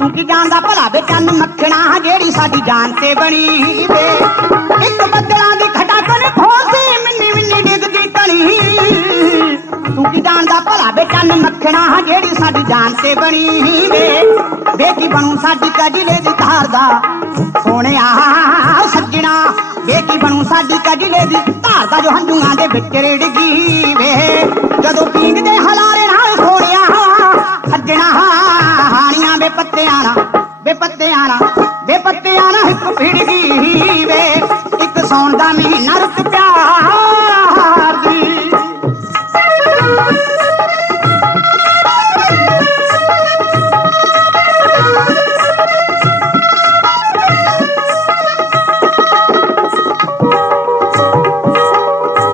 ਜਾਣਦਾ ਭਲਾ ਵੇ ਚੰਨ ਮੱਖਣਾ ਜਿਹੜੀ ਸਾਡੀ ਜਾਨ ਤੇ ਬਣੀ ਵੇ। ਇੱਕ ਬੱਦਲਾਂ ਦੀ ਖਟਾਕਣ ਫੋਸੀ ਮਿੰਨੀ ਮਿੰਨੀ ਡਿੱਗਦੀ ਤਣੀ। ਤੂੰ ਕੀ ਜਾਣਦਾ ਭਲਾ ਵੇ ਚੰਨ ਮੱਖਣਾ ਜਿਹੜੀ ਸਾਡੀ ਜਾਨ ਤੇ ਬਣੀ ਵੇ। ਵੇ ਕੀ ਬਣੂ ਸਾਡੀ ਕਜਲੇ ਦੀ ਧਾਰ ਦਾ ਸੋਹਣਿਆ ਸੱਜਣਾ। ਵੇ ਕੀ ਬਣੂ ਸਾਡੀ ਕਜਲੇ ਦੀ ਧਾਰ ਦਾ ਜੋ ਹੰਝੂਆਂ ਦੇ ਵਿੱਚ ਰੜ ਵੇ। ਪੱਤਿਆਂ ਨਾਲ ਇੱਕ ਭਿੜ ਵੇ। ਇੱਕ ਸੌਣ ਦਾ ਮਹੀਨਾ ਰੁੱਤ ਪਿਆ।